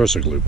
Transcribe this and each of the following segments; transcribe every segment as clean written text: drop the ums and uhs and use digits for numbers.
Pressing loop.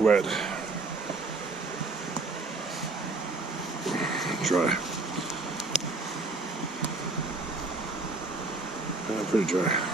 wet. Dry. Pretty dry.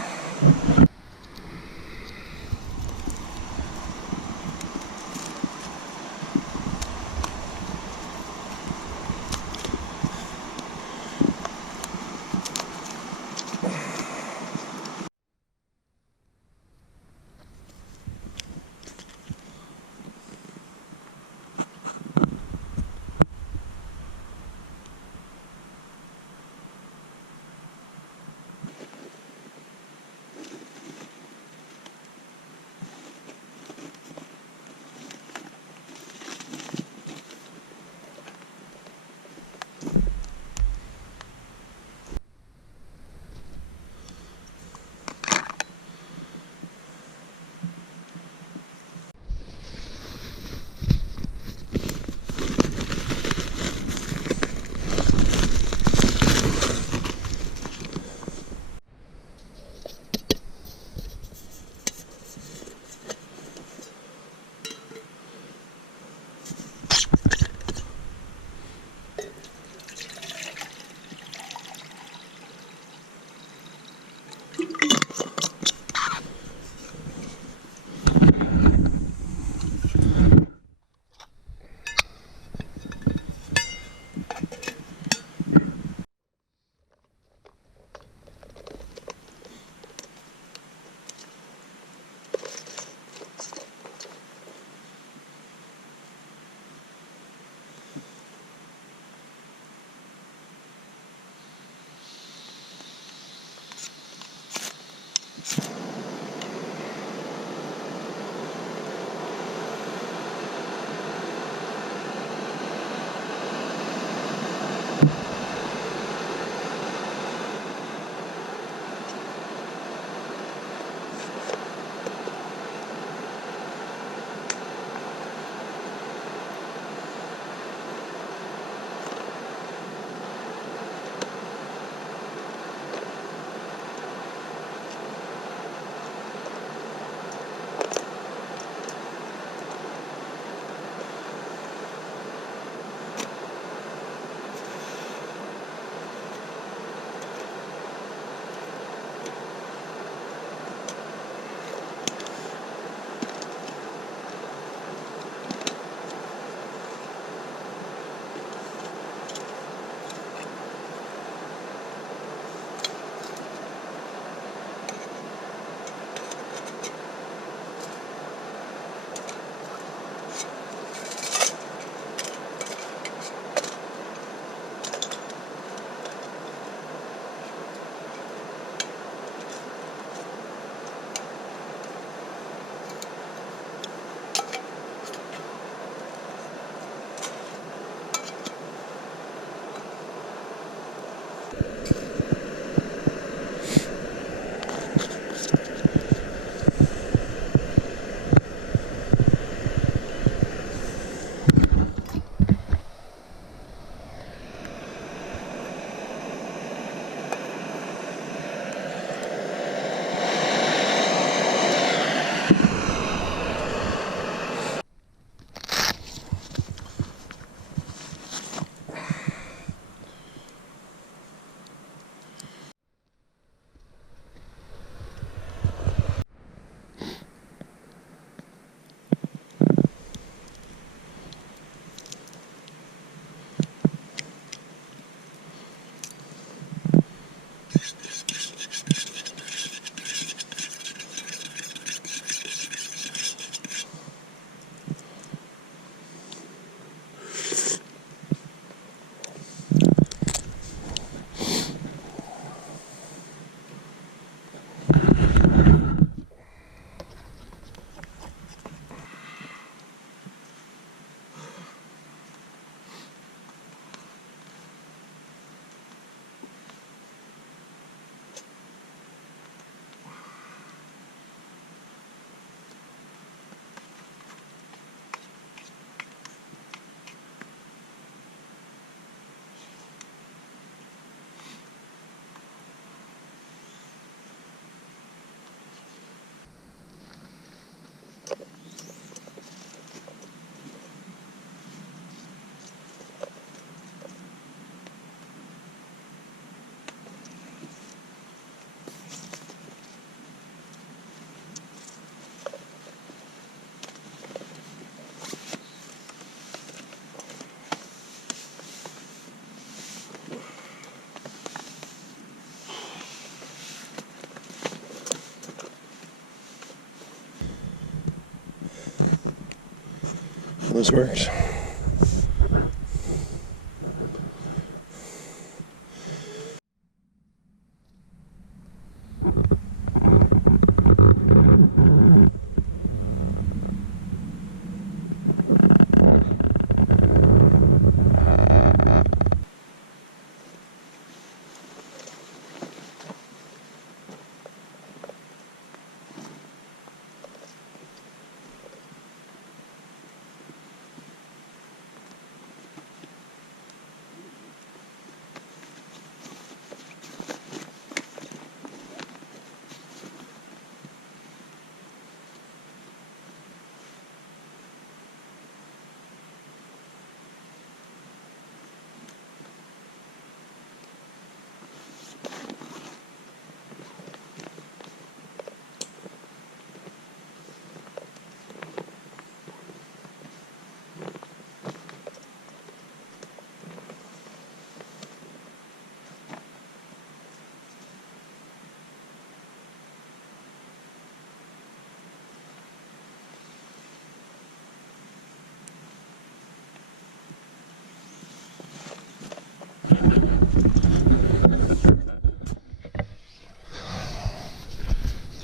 This works.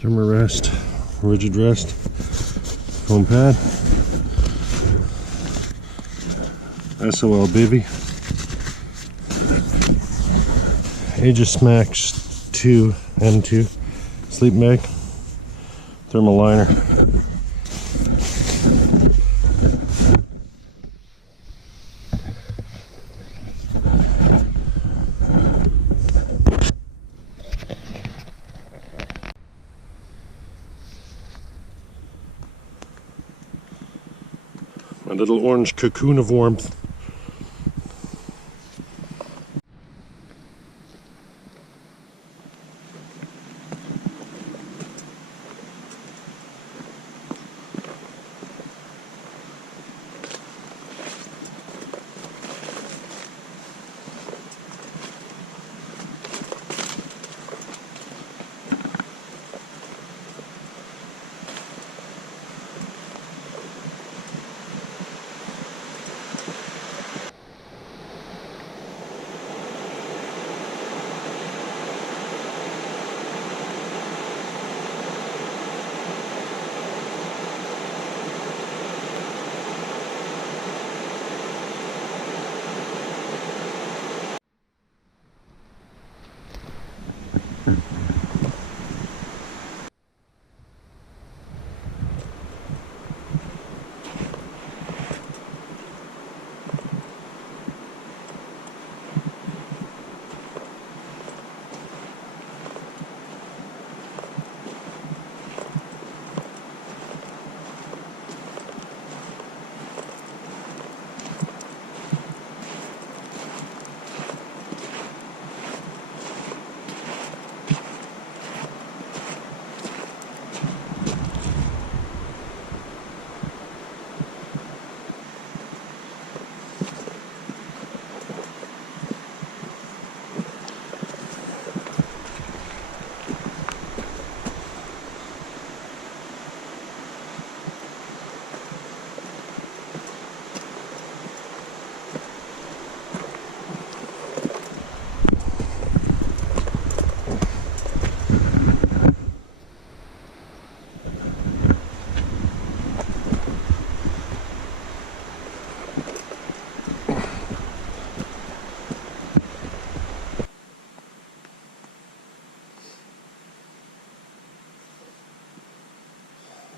Thermarest, rigid rest, foam pad, SOL baby, Aegis Max 2 M2 sleep bag, thermal liner. A little orange cocoon of warmth.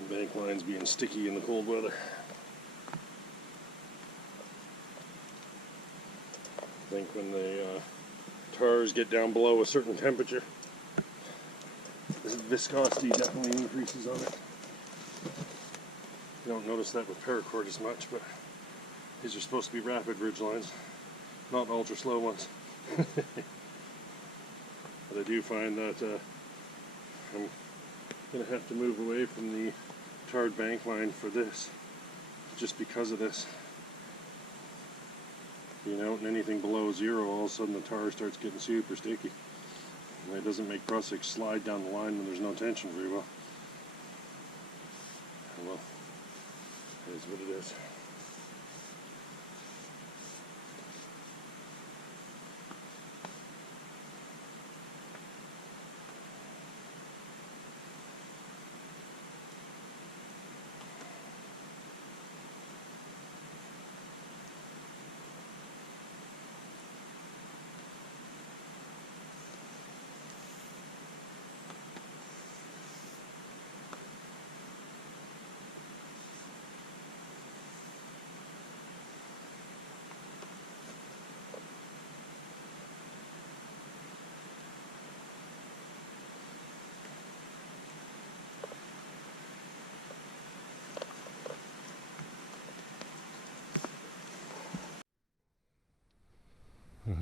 Bank lines being sticky in the cold weather. I think when the tars get down below a certain temperature, the viscosity definitely increases on it. You don't notice that with paracord as much, but these are supposed to be rapid ridge lines, not ultra slow ones. But I do find that I'm going to have to move away from the tarred bank line for this, just because of this. You know, and anything below zero, all of a sudden the tar starts getting super sticky. And it doesn't make prussics slide down the line when there's no tension very well. Well, it is what it is.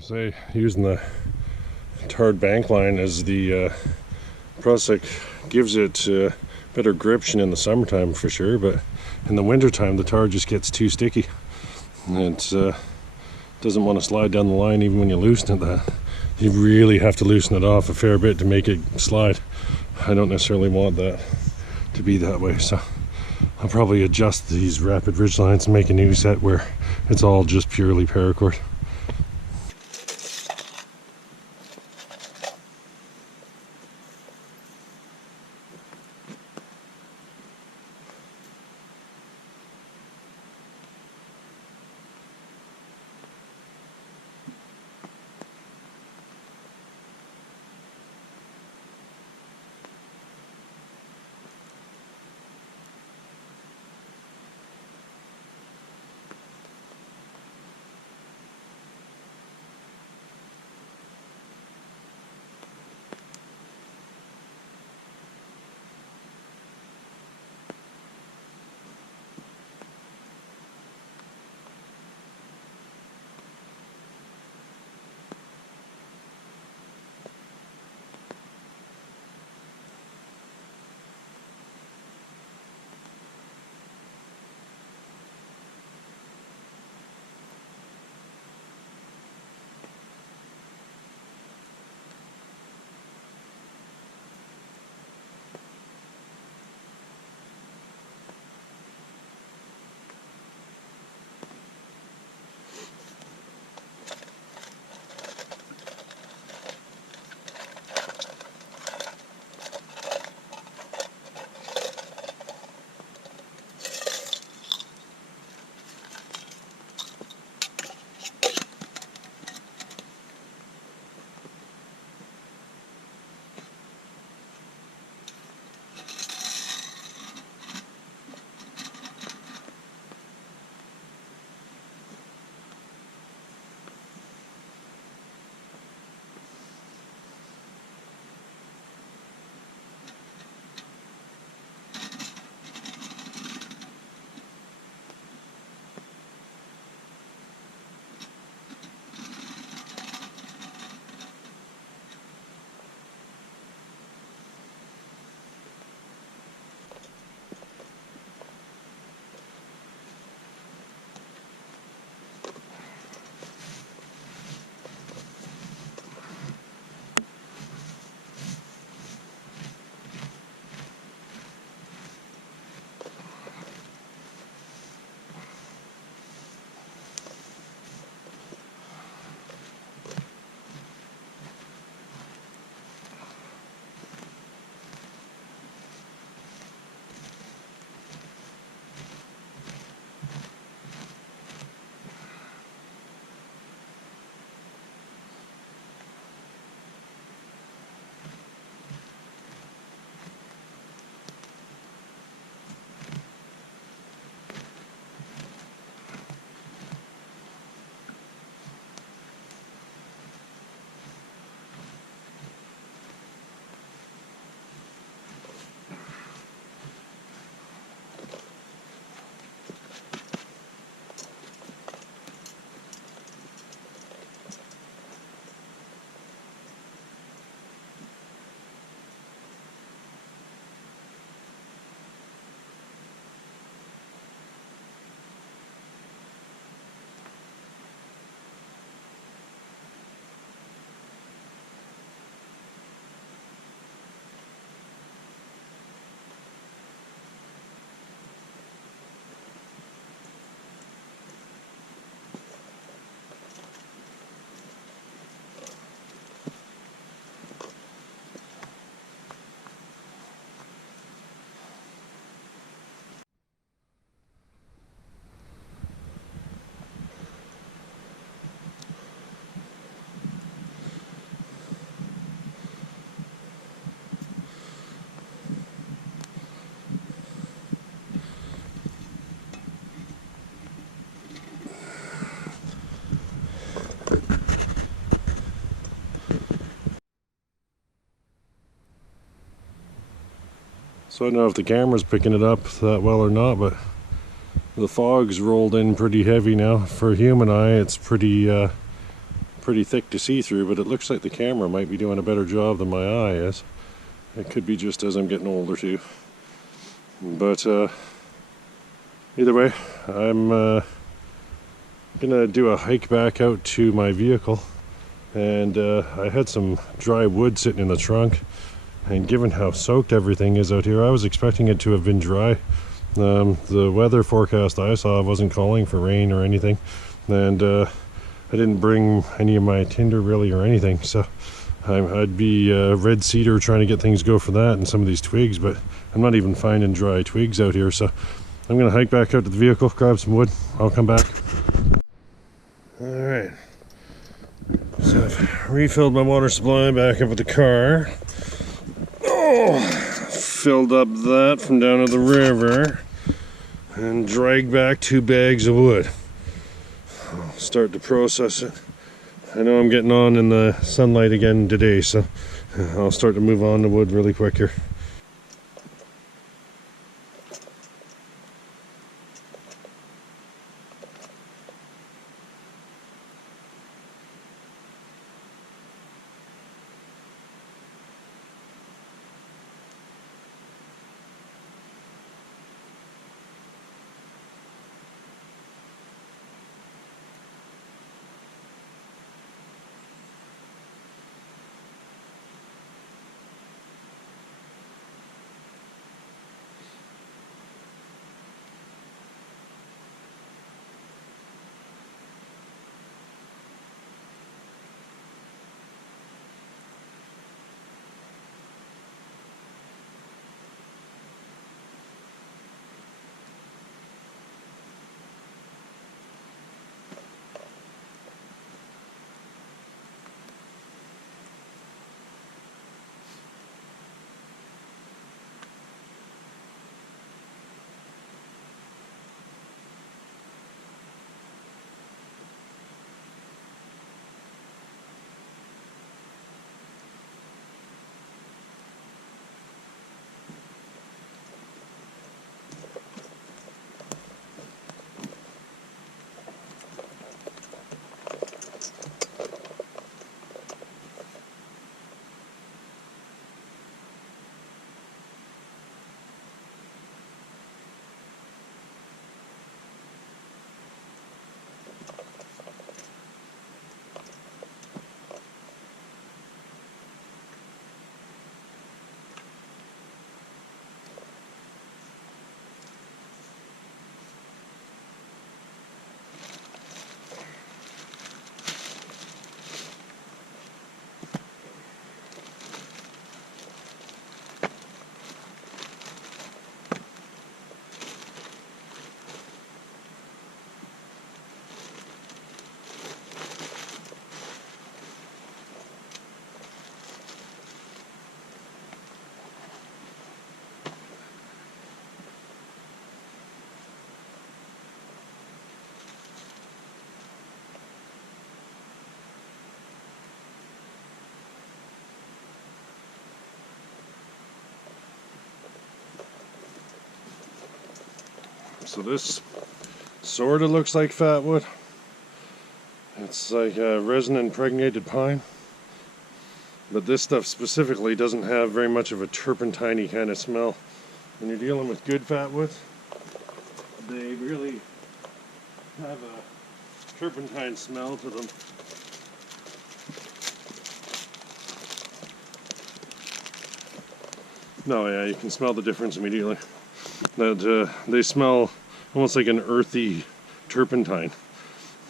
Say, using the tarred bank line as the Prusik gives it better gription in the summertime for sure, but in the wintertime the tar just gets too sticky. It doesn't want to slide down the line even when you loosen it. You really have to loosen it off a fair bit to make it slide. I don't necessarily want that to be that way, so I'll probably adjust these rapid ridge lines and make a new set where it's all just purely paracord. So I don't know if the camera's picking it up that well or not, but the fog's rolled in pretty heavy now. For a human eye, it's pretty pretty thick to see through, but it looks like the camera might be doing a better job than my eye is. It could be just as I'm getting older too. But either way, I'm gonna do a hike back out to my vehicle, and I had some dry wood sitting in the trunk, and given how soaked everything is out here, I was expecting it to have been dry. The weather forecast I saw wasn't calling for rain or anything, and I didn't bring any of my tinder really or anything, so I'd be red cedar trying to get things go for that and some of these twigs, but I'm not even finding dry twigs out here, so I'm gonna hike back out to the vehicle, grab some wood. I'll come back. Alright, so I've refilled my water supply back up at the car. Oh, filled up that from down at the river and dragged back 2 bags of wood. I'll start to process it. I know I'm getting on in the sunlight again today, so I'll start to move on to wood really quick here. So this sort of looks like fat wood. It's like resin impregnated pine. But this stuff specifically doesn't have very much of a turpentine-y kind of smell. When you're dealing with good fat wood, they really have a turpentine smell to them. No, yeah, you can smell the difference immediately. That they smell almost like an earthy turpentine.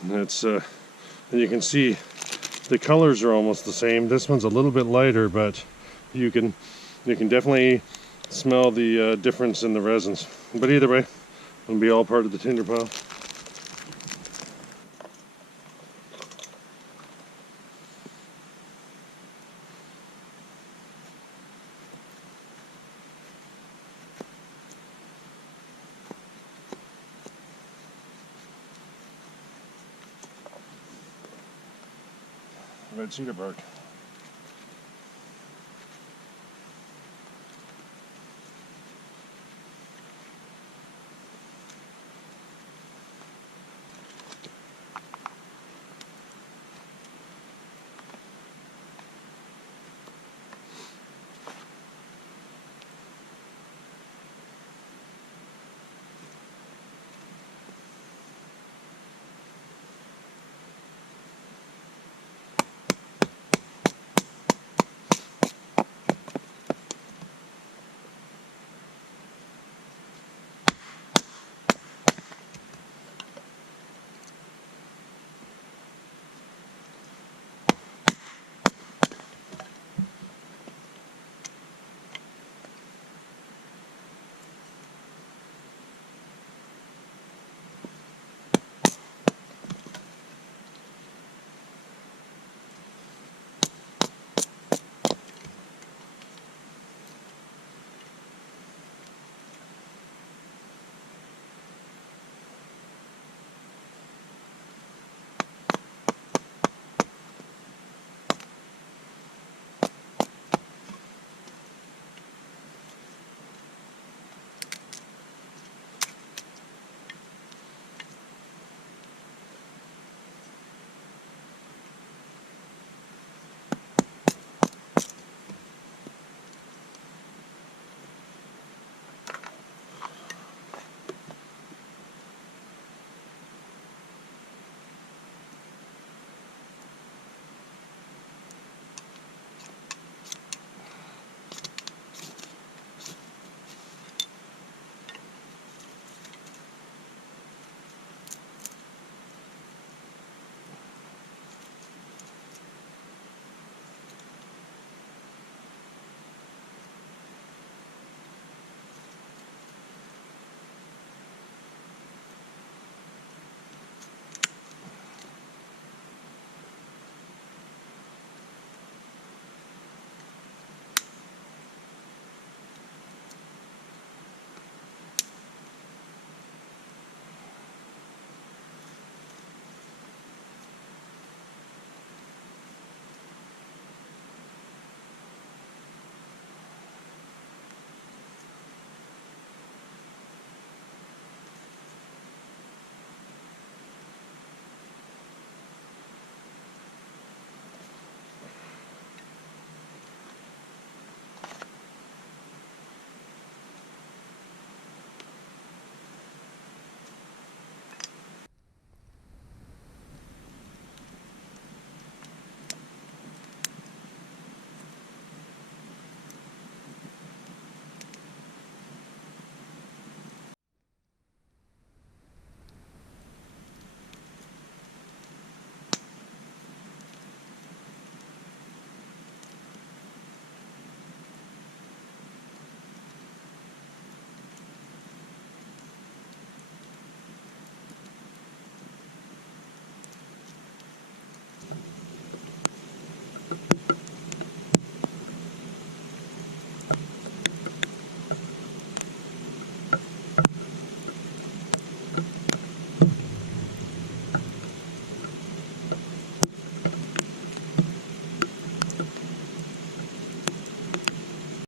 And it's and you can see the colors are almost the same. This one's a little bit lighter, but you can definitely smell the difference in the resins. But either way, it'll be all part of the tinder pile. Red cedar bark.